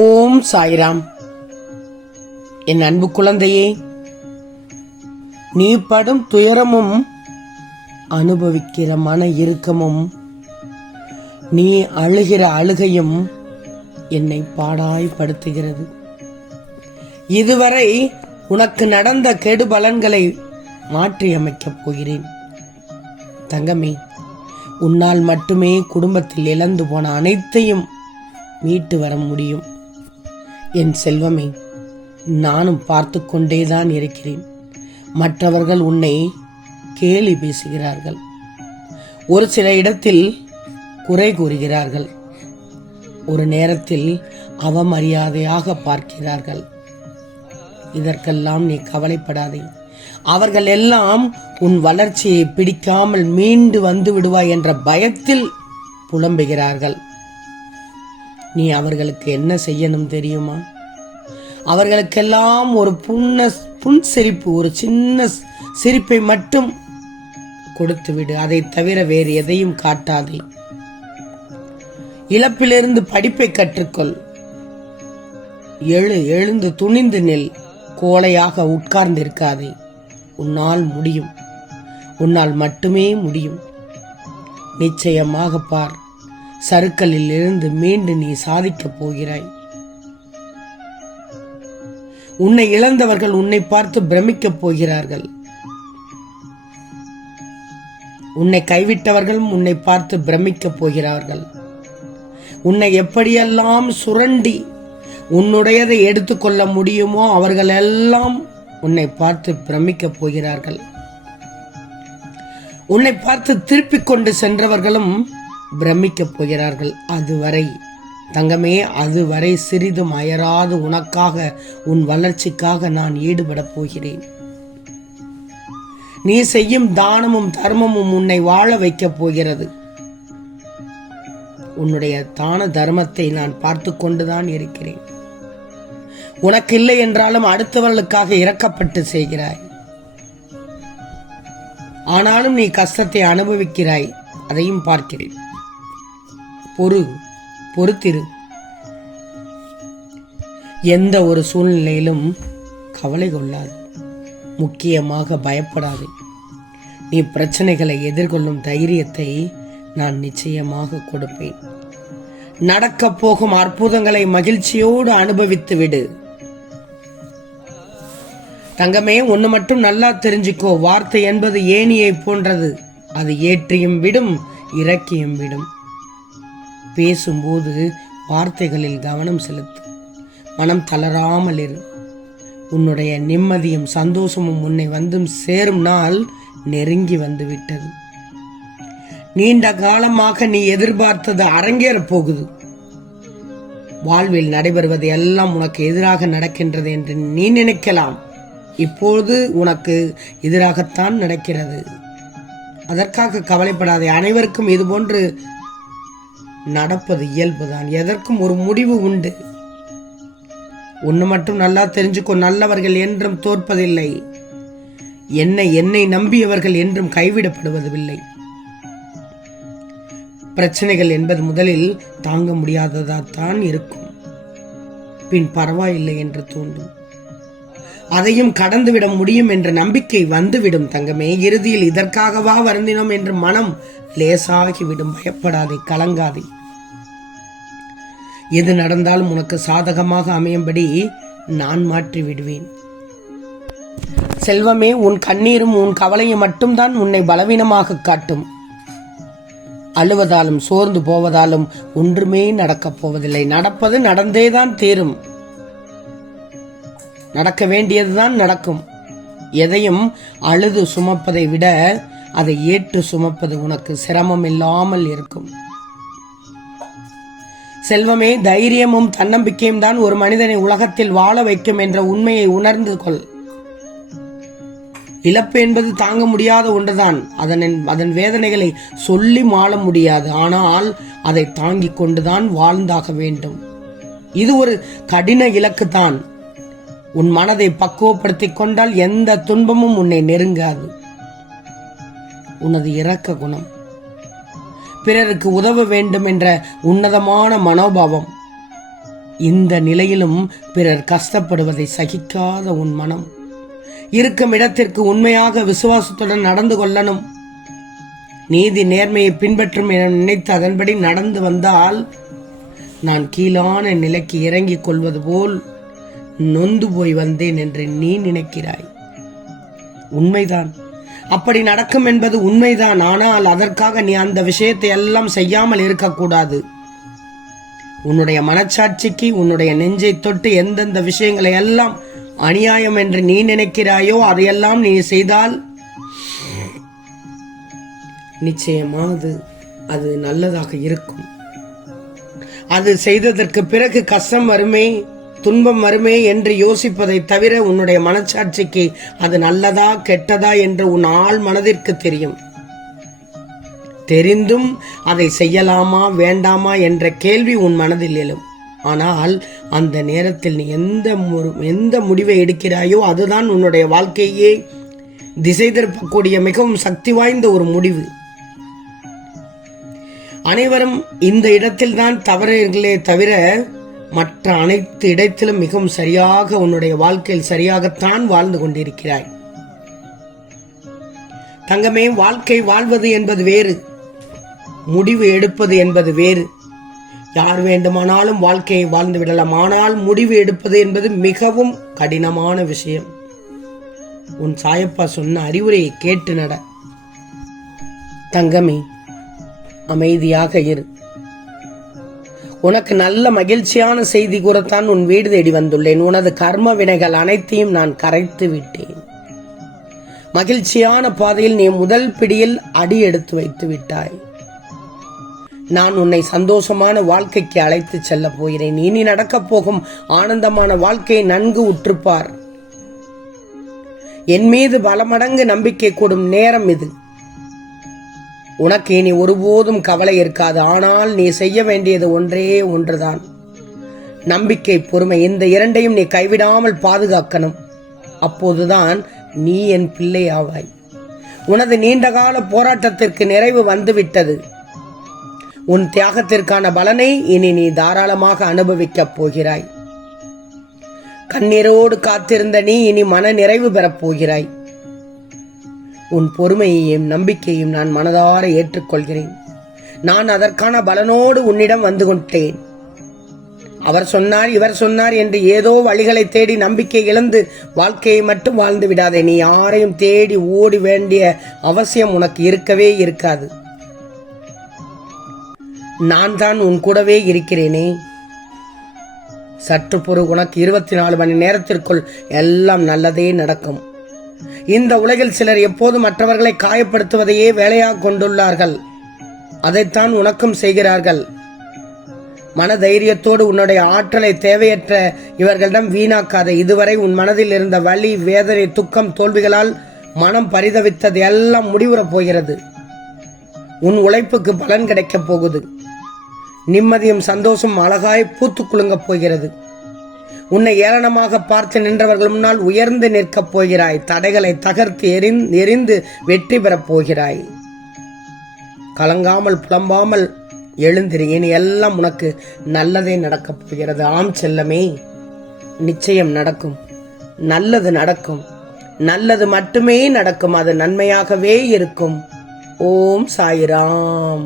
ஓம் சாய்ராம். என் அன்பு குழந்தையே, நீ படும் துயரமும் அனுபவிக்கிற மன இறுக்கமும் நீ அழுகிற அழுகையும் என்னை பாடாய்படுத்துகிறது. இதுவரை உனக்கு நடந்த கெடுபலன்களை மாற்றியமைக்கப் போகிறேன். தங்கமே, உன்னால் மட்டுமே குடும்பத்தில் இழந்து போன அனைத்தையும் மீட்டு வர முடியும். என் செல்வமே, நானும் பார்த்து கொண்டேதான் இருக்கிறேன். மற்றவர்கள் உன்னை கேலி பேசுகிறார்கள், ஒரு சில இடத்தில் குறை கூறுகிறார்கள், ஒரு நேரத்தில் அவமரியாதையாக பார்க்கிறார்கள். இதற்கெல்லாம் நீ கவலைப்படாதே. அவர்கள் எல்லாம் உன் வளர்ச்சியை பிடிக்காமல் மீண்டு வந்து விடுவாய் என்ற பயத்தில் புலம்புகிறார்கள். நீ அவர்களுக்கு என்ன செய்யணும் தெரியுமா? அவர்களுக்கெல்லாம் ஒரு புன்சிரிப்பு, ஒரு சின்ன சிரிப்பை மட்டும் கொடுத்துவிடு. அதை தவிர வேறு எதையும் காட்டாதே. இழப்பிலிருந்து படிப்பை கற்றுக்கொள். எழுந்து துணிந்து நில். கோழையாக உட்கார்ந்திருக்காதே. உன்னால் முடியும். உன்னால் மட்டுமே முடியும். நிச்சயமாக பார், சறுக்கலில் இருந்து மீண்டு நீ சாதிக்கப் போகிறாய். உன்னை இழந்தவர்கள் உன்னை பார்த்து பிரமிக்கப் போகிறார்கள். உன்னை கைவிட்டவர்களும் உன்னை பார்த்து பிரமிக்கப் போகிறார்கள். உன்னை எப்படியெல்லாம் சுரண்டி உன்னுடையதை எடுத்துக்கொள்ள முடியுமோ அவர்கள் எல்லாம் உன்னை பார்த்து பிரமிக்கப் போகிறார்கள். உன்னை பார்த்து திருப்பிக் கொண்டு சென்றவர்களும் பிரமிக்கப் போகிறார்கள். அதுவரை தங்கமே, அதுவரை சிறிதும் அயராது உனக்காக, உன் வளர்ச்சிக்காக நான் ஈடுபடப் போகிறேன். நீ செய்யும் தானமும் தர்மமும் உன்னை வாழ வைக்கப் போகிறது. உன்னுடைய தான தர்மத்தை நான் பார்த்து கொண்டுதான் இருக்கிறேன். உனக்கு இல்லை என்றாலும் அடுத்தவர்களுக்காக இறக்கப்பட்டு செய்கிறாய். ஆனாலும் நீ கஷ்டத்தை அனுபவிக்கிறாய், அதையும் பார்க்கிறேன். பொறுத்திரு. எந்த ஒரு சூழ்நிலையிலும் கவலை கொள்ளாது. முக்கியமாக பயப்படாது. நீ பிரச்சனைகளை எதிர்கொள்ளும் தைரியத்தை நான் நிச்சயமாக கொடுப்பேன். நடக்கப் போகும் அற்புதங்களை மகிழ்ச்சியோடு அனுபவித்து விடு. தங்கமே, ஒன்னு மட்டும் நல்லா தெரிஞ்சுக்கோ. வார்த்தை என்பது ஏணியை போன்றது. அது ஏற்றியும் விடும், இறக்கியும் விடும். பேசும்போது வார்த்தைகளில் கவனம் செலுத்து. மனம் தளராமல் இரு. உன்னுடைய நிம்மதியும் சந்தோஷமும் உன்னை வந்து சேரும் நாள் நெருங்கி வந்து விட்டது. நீண்ட காலமாக நீ எதிர்பார்த்தது அரங்கேறப் போகுது. வாழ்வில் நடைபெறுவது எல்லாம் உனக்கு எதிராக நடக்கின்றது என்று நீ நினைக்கலாம். இப்போது உனக்கு எதிராகத்தான் நடக்கிறது. அதற்காக கவலைப்படாதே. அனைவருக்கும் இதுபோன்று நடப்பது இயல்புதான். எதற்கும் ஒரு முடிவு உண்டு. ஒன்று மட்டும் நல்லா தெரிஞ்சுக்கோ, நல்லவர்கள் என்றும் தோற்பதில்லை. என்னை நம்பியவர்கள் என்றும் கைவிடப்படுவதில்லை. பிரச்சனைகள் என்பது முதலில் தாங்க முடியாததான் இருக்கும், பின் பரவாயில்லை என்று தோன்றும். அதையும் கடந்துவிட முடியும் என்ற நம்பிக்கை வந்துவிடும். தங்கமே, இறுதியில் இதற்காகவா வருந்தினோம் என்று மனம் லேசாகிவிடும். பயப்படாதே, கலங்காதே. எது நடந்தாலும் உனக்கு சாதகமாக அமையும்படி நான் மாற்றி விடுவேன். செல்வமே, உன் கண்ணீரும் உன் கவலையும் மட்டும்தான் உன்னை பலவீனமாக காட்டும். அழுவதாலும் சோர்ந்து போவதாலும் ஒன்றுமே நடக்கப் போவதில்லை. நடப்பது நடந்தேதான் தீரும். நடக்க வேண்டியதுதான் நடக்கும். எதையும் அழுது சுமப்பதை விட அதை ஏற்று சுமப்பது உனக்கு சிரமம் இல்லாமல் இருக்கும். செல்வமே, தைரியமும் தன்னம்பிக்கையும் தான் ஒரு மனிதனை உலகத்தில் வாழ வைக்கும் என்ற உண்மையை உணர்ந்து கொள். இழப்பு என்பது தாங்க முடியாத ஒன்றுதான். அதன் வேதனைகளை சொல்லி மாள முடியாது. ஆனால் அதை தாங்கிக் கொண்டுதான் வாழ்ந்தாக வேண்டும். இது ஒரு கடின இலக்கு தான். உன் மனதை பக்குவப்படுத்திக் கொண்டால் எந்த துன்பமும் உன்னை நெருங்காது. உனது இரக்க குணம், பிறருக்கு உதவ வேண்டும் என்ற உன்னதமான மனோபாவம், இந்த நிலையிலும் பிறர் கஷ்டப்படுவதை சகிக்காத உன் மனம் இருக்கும் இடத்திற்கு உண்மையாக விசுவாசத்துடன் நடந்து கொள்ளணும். நீதி நேர்மையை பின்பற்றும் என நினைத்து அதன்படி நடந்து வந்தால் நான் கீழான நிலைக்கு இறங்கிக் கொள்வது போல் நொந்து போய் வந்தேன் என்று நீ நினைக்கிறாய். உண்மைதான், அப்படி நடக்கும் என்பது உண்மைதான். ஆனால் அதற்காக நீ அந்த விஷயத்தை எல்லாம் செய்யாமல் இருக்கக்கூடாது. உன்னுடைய மனச்சாட்சிக்கு உன்னுடைய நெஞ்சை தொட்டு எந்தெந்த விஷயங்களை எல்லாம் அநியாயம் என்று நீ நினைக்கிறாயோ அதையெல்லாம் நீ செய்தால் நிச்சயமாக அது நல்லதாக இருக்கும். அது செய்ததற்கு பிறகு கஷ்டம் வருமே, துன்பம் வருமே என்று யோசிப்பதை தவிர உன்னுடைய மனச்சாட்சிக்கு அது நல்லதா கெட்டதா என்று உன் ஆள் மனதிற்கு தெரியும். தெரிந்தும் அதை செய்யலாமா வேண்டாமா என்ற கேள்வி உன் மனதில் எழும். ஆனால் அந்த நேரத்தில் நீ எந்த முடிவை எடுக்கிறாயோ அதுதான் உன்னுடைய வாழ்க்கையே திசை திருப்பக்கூடிய மிகவும் சக்தி வாய்ந்த ஒரு முடிவு. அனைவரும் இந்த இடத்தில் தான் தவறுகளே தவிர மற்ற அனைத்து இடத்திலும் மிகவும் சரியாக உன்னுடைய வாழ்க்கையில் சரியாகத்தான் வாழ்ந்து கொண்டிருக்கிறாய். தங்கமே, வாழ்க்கை வாழ்வது என்பது வேறு, முடிவு எடுப்பது என்பது வேறு. யார் வேண்டுமானாலும் வாழ்க்கையை வாழ்ந்து விடலாம். ஆனால் முடிவு எடுப்பது என்பது மிகவும் கடினமான விஷயம். உன் சாயப்பா சொன்ன அறிவுரையை கேட்டு நட. தங்கமே, அமைதியாக இரு. உனக்கு நல்ல மகிழ்ச்சியான செய்தி கூறத்தான் உன் வீடு தேடி வந்துள்ளேன். உனது கர்ம வினைகள் அனைத்தையும் நான் கரைத்து விட்டேன். மகிழ்ச்சியான பாதையில் நீ முதல் பிடியில் அடி எடுத்து வைத்து விட்டாய். நான் உன்னை சந்தோஷமான வாழ்க்கைக்கு அழைத்து செல்ல போகிறேன். இனி நடக்கப் போகும் ஆனந்தமான வாழ்க்கையை நன்கு உற்றுப்பார். என் மீது பல மடங்கு நம்பிக்கை கூடும் நேரம் இது. உனக்கு இனி ஒருபோதும் கவலை இருக்காது. ஆனால் நீ செய்ய வேண்டியது ஒன்றே ஒன்றுதான், நம்பிக்கை, பொறுமை. இந்த இரண்டையும் நீ கைவிடாமல் பாதுகாக்கணும். அப்போதுதான் நீ என் பிள்ளை ஆவாய். உனது நீண்டகால போராட்டத்திற்கு நிறைவு வந்துவிட்டது. உன் தியாகத்திற்கான பலனை இனி நீ தாராளமாக அனுபவிக்கப் போகிறாய். கண்ணீரோடு காத்திருந்த நீ இனி மன நிறைவு பெறப் போகிறாய். உன் பொறுமையையும் நம்பிக்கையும் நான் மனதார ஏற்றுக்கொள்கிறேன். நான் அதற்கான பலனோடு உன்னிடம் வந்து கொண்டேன். அவர் சொன்னார், இவர் சொன்னார் என்று ஏதோ வழிகளை தேடி நம்பிக்கை இழந்து வாழ்க்கையை மட்டும் வாழ்ந்து விடாதே. நீ யாரையும் தேடி ஓடி வேண்டிய அவசியம் உனக்கு இருக்கவே இருக்காது. நான் தான் உன் கூடவே இருக்கிறேனே. சற்று பொறு, உனக்கு 24 மணி நேரத்திற்குள் எல்லாம் நல்லதே நடக்கும். இந்த உலகில் சிலர் எப்போது மற்றவர்களை காயப்படுத்துவதையே வேலையாக கொண்டுள்ளார்கள். அதைத்தான் உனக்கும் செய்கிறார்கள். மன தைரியத்தோடு உன்னுடைய ஆற்றலை தேவையற்ற இவர்களிடம் வீணாக்காத. இதுவரை உன் மனதில் இருந்த வலி, வேதனை, துக்கம், தோல்விகளால் மனம் பரிதவித்தது எல்லாம் முடிவுறப் போகிறது. உன் உழைப்புக்கு பலன் கிடைக்கப் போகுது. நிம்மதியும் சந்தோஷம் அழகாய் பூத்து குலுங்கப் போகிறது. உன்னை ஏளனமாக பார்த்து நின்றவர்கள் முன்னால் உயர்ந்து நிற்கப் போகிறாய். தடைகளை தகர்த்து எரிந்து வெற்றி பெறப் போகிறாய். கலங்காமல் புலம்பாமல் எழுந்திரு. இனி எல்லாம் உனக்கு நல்லதே நடக்கப் போகிறது. ஆம் செல்லமே, நிச்சயம் நடக்கும். நல்லது நடக்கும். நல்லது மட்டுமே நடக்கும். அது நன்மையாகவே இருக்கும். ஓம் சாய்ராம்.